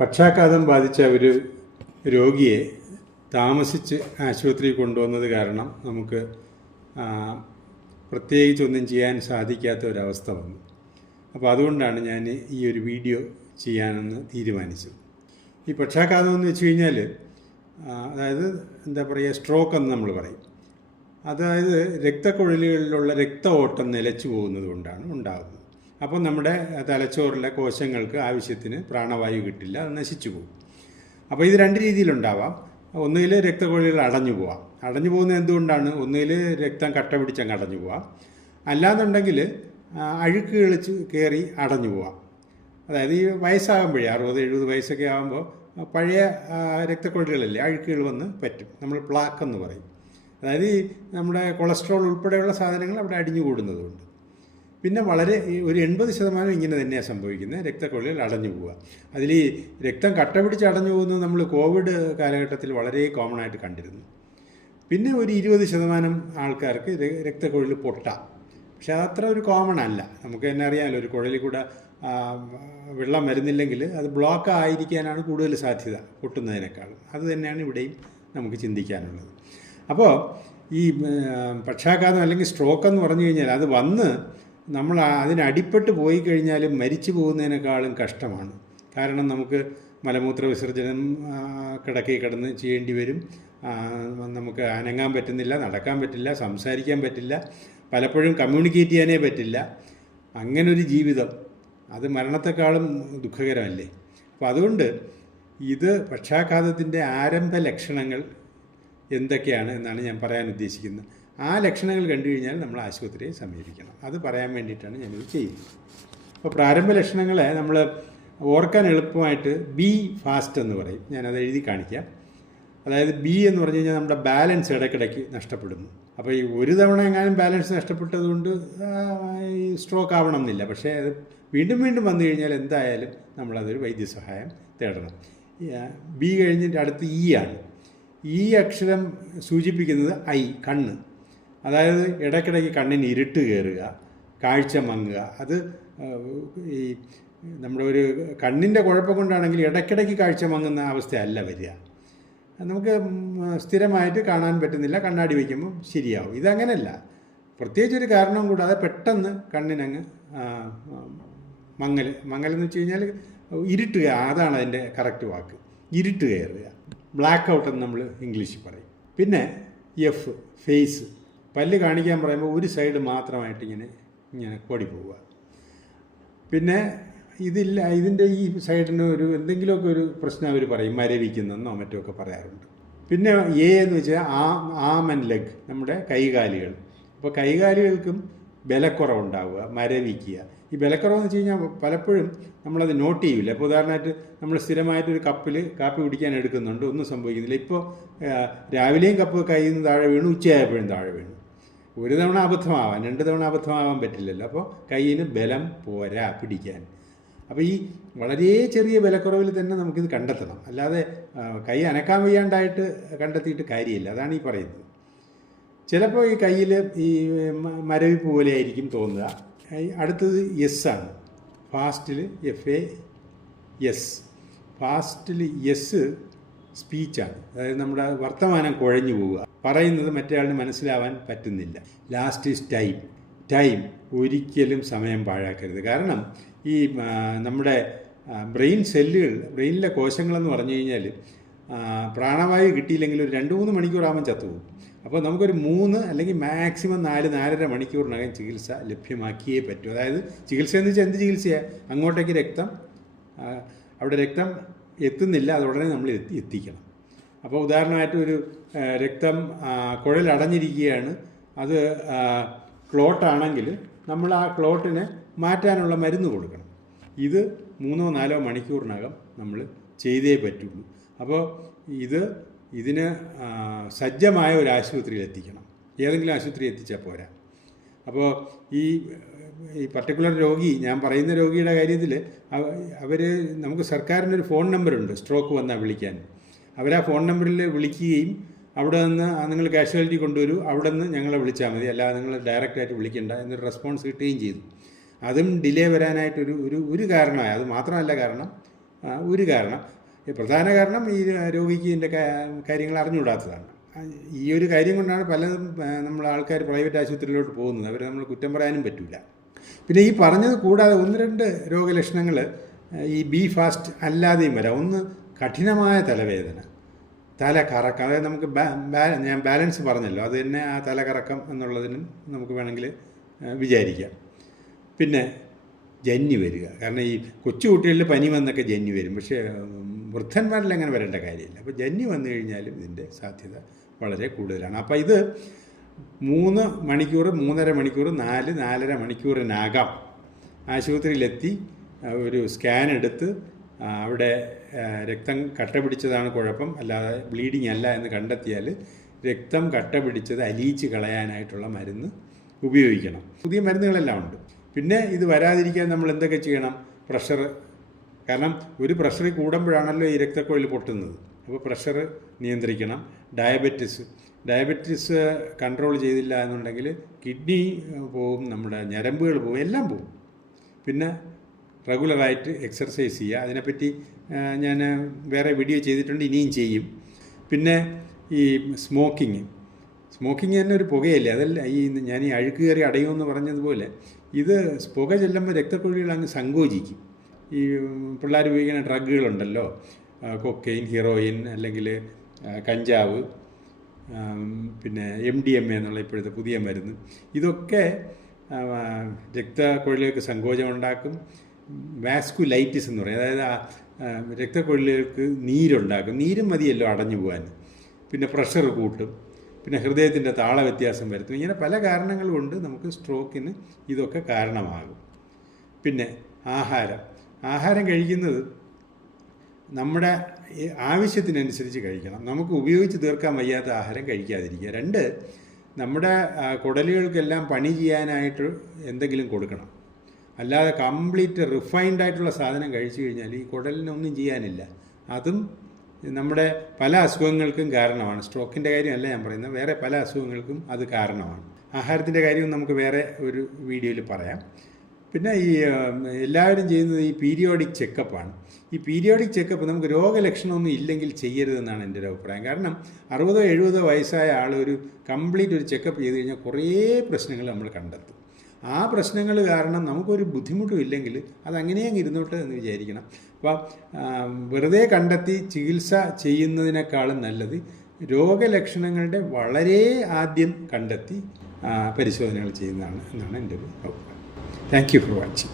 പക്ഷാഘാതം ബാധിച്ച ഒരു രോഗിയെ താമസിച്ച് ആശുപത്രിയിൽ കൊണ്ടുവന്നത് കാരണം നമുക്ക് പ്രത്യേകിച്ചൊന്നും ചെയ്യാൻ സാധിക്കാത്ത ഒരവസ്ഥ വന്നു. അപ്പോൾ അതുകൊണ്ടാണ് ഞാൻ ഈ ഒരു വീഡിയോ ചെയ്യാനെന്ന് തീരുമാനിച്ചത്. ഈ പക്ഷാഘാതം എന്ന് വെച്ച് കഴിഞ്ഞാൽ അതായത് എന്താ പറയുക, സ്ട്രോക്ക് എന്ന് നമ്മൾ പറയും. അതായത് രക്തക്കുഴലുകളിലുള്ള രക്ത ഓട്ടം നിലച്ചു പോകുന്നത് കൊണ്ടാണ് ഉണ്ടാകുന്നത്. അപ്പോൾ നമ്മുടെ തലച്ചോറിലെ കോശങ്ങൾക്ക് ആവശ്യത്തിന് പ്രാണവായു കിട്ടില്ല, അത് നശിച്ചു പോകും. അപ്പോൾ ഇത് രണ്ട് രീതിയിലുണ്ടാവാം. ഒന്നുകിൽ രക്തക്കുഴലുകൾ അടഞ്ഞു പോവാം. അടഞ്ഞു പോകുന്നത് എന്തുകൊണ്ടാണ്? ഒന്നുകിൽ രക്തം കട്ട പിടിച്ചങ്ങ് അടഞ്ഞു പോവാം, അല്ലാന്നുണ്ടെങ്കിൽ അഴുക്കുകൾ കയറി അടഞ്ഞു പോവാം. അതായത് ഈ വയസ്സാകുമ്പോഴേ 60-70 വയസ്സൊക്കെ ആകുമ്പോൾ പഴയ രക്തക്കുഴലുകളല്ലേ, അഴുക്കുകൾ വന്ന് പറ്റും. നമ്മൾ പ്ലാക്ക് എന്ന് പറയും. അതായത് ഈ നമ്മുടെ കൊളസ്ട്രോൾ ഉൾപ്പെടെയുള്ള സാധനങ്ങൾ അവിടെ അടിഞ്ഞു കൂടുന്നതുകൊണ്ട്. പിന്നെ വളരെ ഒരു 80% ഇങ്ങനെ തന്നെയാണ് സംഭവിക്കുന്നത്, രക്തക്കുഴലുകൾ അടഞ്ഞു പോവുക. അതിൽ ഈ രക്തം കട്ട പിടിച്ച് അടഞ്ഞു പോകുന്നത് നമ്മൾ കോവിഡ് കാലഘട്ടത്തിൽ വളരെ കോമൺ ആയിട്ട് കണ്ടിരുന്നു. പിന്നെ ഒരു 20% ആൾക്കാർക്ക് രക്തക്കുഴൽ പൊട്ടാം. പക്ഷെ അതത്ര ഒരു കോമൺ അല്ല. നമുക്ക് തന്നെ അറിയാമല്ലോ, ഒരു കുഴലിൽ കൂടെ വെള്ളം വരുന്നില്ലെങ്കിൽ അത് ബ്ലോക്ക് ആയിരിക്കാനാണ് കൂടുതൽ സാധ്യത പൊട്ടുന്നതിനേക്കാളും. അത് തന്നെയാണ് ഇവിടെയും നമുക്ക് ചിന്തിക്കാനുള്ളത്. അപ്പോൾ ഈ പക്ഷാഘാതം അല്ലെങ്കിൽ സ്ട്രോക്ക് എന്ന് പറഞ്ഞു കഴിഞ്ഞാൽ അത് വന്ന് നമ്മൾ അതിനടിപ്പെട്ട് പോയി കഴിഞ്ഞാൽ മരിച്ചു പോകുന്നതിനേക്കാളും കഷ്ടമാണ്. കാരണം നമുക്ക് മലമൂത്ര വിസർജനം കിടക്കയിൽ കിടന്ന് ചെയ്യേണ്ടി വരും. നമുക്ക് അനങ്ങാൻ പറ്റുന്നില്ല, നടക്കാൻ പറ്റില്ല, സംസാരിക്കാൻ പറ്റില്ല, പലപ്പോഴും കമ്മ്യൂണിക്കേറ്റ് ചെയ്യാനേ പറ്റില്ല. അങ്ങനൊരു ജീവിതം അത് മരണത്തെക്കാളും ദുഃഖകരമല്ലേ? അപ്പോൾ അതുകൊണ്ട് ഇത് പക്ഷാഘാതത്തിൻ്റെ ആരംഭ ലക്ഷണങ്ങൾ എന്തൊക്കെയാണ് എന്നാണ് ഞാൻ പറയാൻ ഉദ്ദേശിക്കുന്നത്. ആ ലക്ഷണങ്ങൾ കണ്ടു കഴിഞ്ഞാൽ നമ്മൾ ആശുപത്രിയെ സമീപിക്കണം. അത് പറയാൻ വേണ്ടിയിട്ടാണ് ഞാനിത് ചെയ്യുന്നത്. അപ്പോൾ പ്രാരംഭ ലക്ഷണങ്ങളെ നമ്മൾ ഓർക്കാൻ എളുപ്പമായിട്ട് ബി ഫാസ്റ്റ് എന്ന് പറയും. ഞാനത് എഴുതി കാണിക്കാം. അതായത് ബി എന്ന് പറഞ്ഞു കഴിഞ്ഞാൽ നമ്മുടെ ബാലൻസ് ഇടയ്ക്കിടയ്ക്ക് നഷ്ടപ്പെടുന്നു. അപ്പോൾ ഈ ഒരു തവണ എങ്ങാനും ബാലൻസ് നഷ്ടപ്പെട്ടതുകൊണ്ട് ഈ സ്ട്രോക്ക് ആവണം എന്നില്ല. പക്ഷേ അത് വീണ്ടും വീണ്ടും വന്നു കഴിഞ്ഞാൽ എന്തായാലും നമ്മളതൊരു വൈദ്യസഹായം തേടണം. ബി കഴിഞ്ഞിട്ട് അടുത്ത് ഇ ആണ്. ഈ അക്ഷരം സൂചിപ്പിക്കുന്നത് ഐ, കണ്ണ്. അതായത് ഇടയ്ക്കിടയ്ക്ക് കണ്ണിന് ഇരുട്ട് കയറുക, കാഴ്ച മങ്ങുക. അത് ഈ നമ്മുടെ ഒരു കണ്ണിൻ്റെ കുഴപ്പം കൊണ്ടാണെങ്കിൽ ഇടയ്ക്കിടയ്ക്ക് കാഴ്ച മങ്ങുന്ന അവസ്ഥയല്ല വരിക. നമുക്ക് സ്ഥിരമായിട്ട് കാണാൻ പറ്റുന്നില്ല, കണ്ണാടി വയ്ക്കുമ്പോൾ ശരിയാവും. ഇതങ്ങനെയല്ല. പ്രത്യേകിച്ചൊരു കാരണവും കൂടാതെ പെട്ടെന്ന് കണ്ണിനങ്ങ് മങ്ങലെന്ന് വെച്ച് കഴിഞ്ഞാൽ ഇരുട്ടുക, അതാണ് അതിൻ്റെ കറക്റ്റ് വാക്ക്, ഇരുട്ട് കയറുക. ബ്ലാക്ക് ഔട്ട് എന്ന് നമ്മൾ ഇംഗ്ലീഷിൽ പറയും. പിന്നെ എഫ്, ഫേസ്. പല്ല് കാണിക്കാൻ പറയുമ്പോൾ ഒരു സൈഡ് മാത്രമായിട്ട് ഇങ്ങനെ കോടി പോവുക. പിന്നെ ഇതിൻ്റെ ഈ സൈഡിന് ഒരു എന്തെങ്കിലുമൊക്കെ ഒരു പ്രശ്നം അവർ പറയും, മരവിക്കുന്നെന്നോ മറ്റോ ഒക്കെ പറയാറുണ്ട്. പിന്നെ എ എന്ന് വെച്ചാൽ ആം ആൻഡ് ലെഗ്, നമ്മുടെ കൈകാലുകൾ. അപ്പോൾ കൈകാലുകൾക്കും ബലക്കുറവുണ്ടാവുക, മരവിക്കുക. ഈ ബലക്കുറവെന്ന് വെച്ച് കഴിഞ്ഞാൽ പലപ്പോഴും നമ്മളത് നോട്ട് ചെയ്യില്ല. അപ്പോൾ ഉദാഹരണമായിട്ട് നമ്മൾ സ്ഥിരമായിട്ടൊരു കപ്പിൽ കാപ്പി കുടിക്കാൻ എടുക്കുന്നുണ്ട്, ഒന്നും സംഭവിക്കുന്നില്ല. ഇപ്പോൾ രാവിലെയും കപ്പ് കയ്യിൽ നിന്ന് താഴെ വീണു, ഉച്ചയായപ്പോഴും താഴെ വീണു. ഒരു തവണ അബദ്ധമാവാൻ, 2 തവണ അബദ്ധമാവാൻ പറ്റില്ലല്ലോ. അപ്പോൾ കയ്യിന് ബലം പോരാ പിടിക്കാൻ. അപ്പോൾ ഈ വളരെ ചെറിയ ബലക്കുറവിൽ തന്നെ നമുക്കിത് കണ്ടെത്തണം. അല്ലാതെ കൈ അനക്കാൻ വയ്യാണ്ടായിട്ട് കണ്ടെത്തിയിട്ട് കാര്യമില്ല. അതാണ് ഈ പറയുന്നത്. ചിലപ്പോൾ ഈ കയ്യിൽ ഈ മരവിപ്പ് പോലെ ആയിരിക്കും തോന്നുക. അടുത്തത് എസ് ആണ്. ഫാസ്റ്റിൽ FAS. ഫാസ്റ്റിൽ എസ് സ്പീച്ചാണ്. അതായത് നമ്മുടെ വർത്തമാനം കുഴഞ്ഞു പോവുക, പറയുന്നത് മറ്റേയാളിന് മനസ്സിലാവാൻ പറ്റുന്നില്ല. Last is time. ഒരിക്കലും സമയം പാഴാക്കരുത്. കാരണം ഈ നമ്മുടെ ബ്രെയിനിലെ കോശങ്ങളെന്ന് പറഞ്ഞു കഴിഞ്ഞാൽ പ്രാണവായു കിട്ടിയില്ലെങ്കിൽ ഒരു 2-3 മണിക്കൂറാകുമ്പോൾ ചത്തുപോകും. അപ്പോൾ നമുക്കൊരു 3 അല്ലെങ്കിൽ മാക്സിമം 4-4.5 മണിക്കൂറിനകം ചികിത്സ ലഭ്യമാക്കിയേ പറ്റൂ. അതായത് ചികിത്സ എന്ന് വെച്ചാൽ എന്ത് ചികിത്സയാണ്? അങ്ങോട്ടേക്ക് അവിടെ രക്തം എത്തുന്നില്ല, അത് ഉടനെ നമ്മൾ എത്തിക്കണം. അപ്പോൾ ഉദാഹരണമായിട്ട് ഒരു രക്തം കുഴലടഞ്ഞിരിക്കുകയാണ്, അത് ക്ലോട്ടാണെങ്കിൽ നമ്മൾ ആ ക്ലോട്ടിനെ മാറ്റാനുള്ള മരുന്ന് കൊടുക്കണം. ഇത് 3-4 മണിക്കൂറിനകം നമ്മൾ ചെയ്തേ പറ്റുള്ളൂ. അപ്പോൾ ഇതിന് സജ്ജമായ ഒരു ആശുപത്രിയിൽ എത്തിക്കണം. ഏതെങ്കിലും ആശുപത്രി എത്തിച്ചാൽ പോരാ. അപ്പോൾ ഈ പർട്ടിക്കുലർ രോഗി, ഞാൻ പറയുന്ന രോഗിയുടെ കാര്യത്തിൽ നമുക്ക് സർക്കാരിനൊരു ഫോൺ നമ്പറുണ്ട് സ്ട്രോക്ക് വന്നാൽ വിളിക്കാൻ. ആ ഫോൺ നമ്പറിൽ വിളിക്കുകയും അവിടെ നിന്ന് നിങ്ങൾ കാഷ്വാലിറ്റി കൊണ്ടുവരൂ, അവിടെ നിന്ന് ഞങ്ങളെ വിളിച്ചാൽ മതി, അല്ലാതെ നിങ്ങൾ ഡയറക്റ്റായിട്ട് വിളിക്കേണ്ട എന്നൊരു റെസ്പോൺസ് കിട്ടുകയും ചെയ്തു. അതും ഡിലേ വരാനായിട്ടൊരു കാരണമായി. അത് മാത്രമല്ല കാരണം ഒരു കാരണം. പ്രധാന കാരണം ഈ രോഗിക്ക് ഇതിൻ്റെ കാര്യങ്ങൾ അറിഞ്ഞുകൂടാത്തതാണ്. ഈ ഒരു കാര്യം കൊണ്ടാണ് പലതും നമ്മൾ ആൾക്കാർ പ്രൈവറ്റ് ആശുപത്രിയിലോട്ട് പോകുന്നത്. അവരെ നമ്മൾ കുറ്റം പറയാനും പറ്റില്ല. പിന്നെ ഈ പറഞ്ഞത് കൂടാതെ 1-2 രോഗലക്ഷണങ്ങൾ ഈ ബി ഫാസ്റ്റ് അല്ലാതെയും വരാം. ഒന്ന്, കഠിനമായ തലവേദന, തലകറക്കം. അതായത് നമുക്ക് ഞാൻ ബാലൻസ് പറഞ്ഞല്ലോ, അത് തന്നെ ആ തലകറക്കം എന്നുള്ളതിനും നമുക്ക് വേണമെങ്കിൽ വിചാരിക്കാം. പിന്നെ ജന്നി വരിക. കാരണം ഈ കൊച്ചുകുട്ടികളിൽ പനി വന്നൊക്കെ ജന്നി വരും, പക്ഷേ വൃദ്ധന്മാരിൽ അങ്ങനെ വരേണ്ട കാര്യമില്ല. അപ്പോൾ ജന്നി വന്നു കഴിഞ്ഞാലും ഇതിൻ്റെ സാധ്യത വളരെ കൂടുതലാണ്. അപ്പോൾ ഇത് 3 മണിക്കൂർ, 3.5 മണിക്കൂർ, 4-4.5 മണിക്കൂറിനകം ആശുപത്രിയിലെത്തി ഒരു സ്കാൻ എടുത്ത് അവിടെ രക്തം കട്ട പിടിച്ചതാണ് കുഴപ്പം, അല്ലാതെ ബ്ലീഡിങ് അല്ല എന്ന് കണ്ടെത്തിയാൽ രക്തം കട്ട പിടിച്ചത് അലിയിച്ച് കളയാനായിട്ടുള്ള മരുന്ന് ഉപയോഗിക്കണം. പുതിയ മരുന്നുകളെല്ലാം ഉണ്ട്. പിന്നെ ഇത് വരാതിരിക്കാൻ നമ്മൾ എന്തൊക്കെ ചെയ്യണം? പ്രഷർ, കാരണം ഒരു പ്രഷർ കൂടുമ്പോഴാണല്ലോ ഈ രക്തക്കുഴൽ പൊട്ടുന്നത്. അപ്പോൾ പ്രഷർ നിയന്ത്രിക്കണം. ഡയബറ്റിസ് കൺട്രോൾ ചെയ്തില്ല എന്നുണ്ടെങ്കിൽ കിഡ്നി പോവും, നമ്മുടെ ഞരമ്പുകൾ പോവും, എല്ലാം പോവും. പിന്നെ റെഗുലറായിട്ട് എക്സർസൈസ് ചെയ്യുക. അതിനെപ്പറ്റി ഞാൻ വേറെ വീഡിയോ ചെയ്തിട്ടുണ്ട്, ഇനിയും ചെയ്യും. പിന്നെ ഈ സ്മോക്കിങ് തന്നെ ഒരു പുകയല്ലേ, അതല്ല ഞാൻ ഈ അഴുക്ക് കയറി അടയുമെന്ന് പറഞ്ഞതുപോലെ ഇത് പുക ചെല്ലുമ്പോൾ രക്തക്കുഴലുകൾ അങ്ങ് സങ്കോചിക്കും. ഈ പിള്ളേർ ഉപയോഗിക്കുന്ന ഡ്രഗുകളുണ്ടല്ലോ, കൊക്കെയിൻ, ഹീറോയിൻ, അല്ലെങ്കിൽ കഞ്ചാവ്, പിന്നെ MDMA എന്നുള്ള ഇപ്പോഴത്തെ പുതിയ മരുന്ന്, ഇതൊക്കെ രക്തക്കുഴലുകൾക്ക് സങ്കോചം ഉണ്ടാക്കും. വാസ്കുലൈറ്റിസ് എന്ന് പറയും, അതായത് രക്തക്കുഴലുകൾക്ക് നീരുണ്ടാക്കും. നീരും മതിയല്ലോ അടഞ്ഞു പോകാൻ. പിന്നെ പ്രഷർ കൂട്ടും, പിന്നെ ഹൃദയത്തിൻ്റെ താളവ്യത്യാസം വരുത്തും. ഇങ്ങനെ പല കാരണങ്ങൾ കൊണ്ട് നമുക്ക് സ്ട്രോക്കിന് ഇതൊക്കെ കാരണമാകും. പിന്നെ ആഹാരം കഴിക്കുന്നത് നമ്മുടെ ആവശ്യത്തിനനുസരിച്ച് കഴിക്കണം. നമുക്ക് ഉപയോഗിച്ച് തീർക്കാൻ വയ്യാത്ത ആഹാരം കഴിക്കാതിരിക്കുക. 2, നമ്മുടെ കുടലുകൾക്കെല്ലാം പണി ചെയ്യാനായിട്ട് എന്തെങ്കിലും കൊടുക്കണം. അല്ലാതെ കംപ്ലീറ്റ് റിഫൈൻഡ് ആയിട്ടുള്ള സാധനം കഴിച്ചു കഴിഞ്ഞാൽ ഈ കുടലിനൊന്നും ചെയ്യാനില്ല. അതും നമ്മുടെ പല അസുഖങ്ങൾക്കും കാരണമാണ്. സ്ട്രോക്കിൻ്റെ കാര്യമല്ല ഞാൻ പറയുന്നത്, വേറെ പല അസുഖങ്ങൾക്കും അത് കാരണമാണ്. ആഹാരത്തിൻ്റെ കാര്യവും നമുക്ക് വേറെ ഒരു വീഡിയോയിൽ പറയാം. പിന്നെ ഈ എല്ലാവരും ചെയ്യുന്നത് ഈ പീരിയോഡിക് ചെക്കപ്പാണ്. ഈ പീരിയോഡിക് ചെക്കപ്പ് നമുക്ക് രോഗലക്ഷണമൊന്നും ഇല്ലെങ്കിൽ ചെയ്യരുതെന്നാണ് എൻ്റെ ഒരു അഭിപ്രായം. കാരണം 60-70 വയസ്സായ ആൾ ഒരു കംപ്ലീറ്റ് ഒരു ചെക്കപ്പ് ചെയ്ത് കഴിഞ്ഞാൽ കുറേ പ്രശ്നങ്ങൾ നമ്മൾ കണ്ടെത്തും. ആ പ്രശ്നങ്ങൾ കാരണം നമുക്കൊരു ബുദ്ധിമുട്ടും ഇല്ലെങ്കിൽ അതങ്ങനെയും ഇരുന്നോട്ട് എന്ന് വിചാരിക്കണം. അപ്പോൾ വെറുതെ കണ്ടെത്തി ചികിത്സ ചെയ്യുന്നതിനേക്കാളും നല്ലത് രോഗലക്ഷണങ്ങളുടെ വളരെ ആദ്യം കണ്ടെത്തി പരിശോധനകൾ ചെയ്യുന്നതാണ് എന്നാണ് എൻ്റെ ഒരു അഭിപ്രായം. Thank you for watching.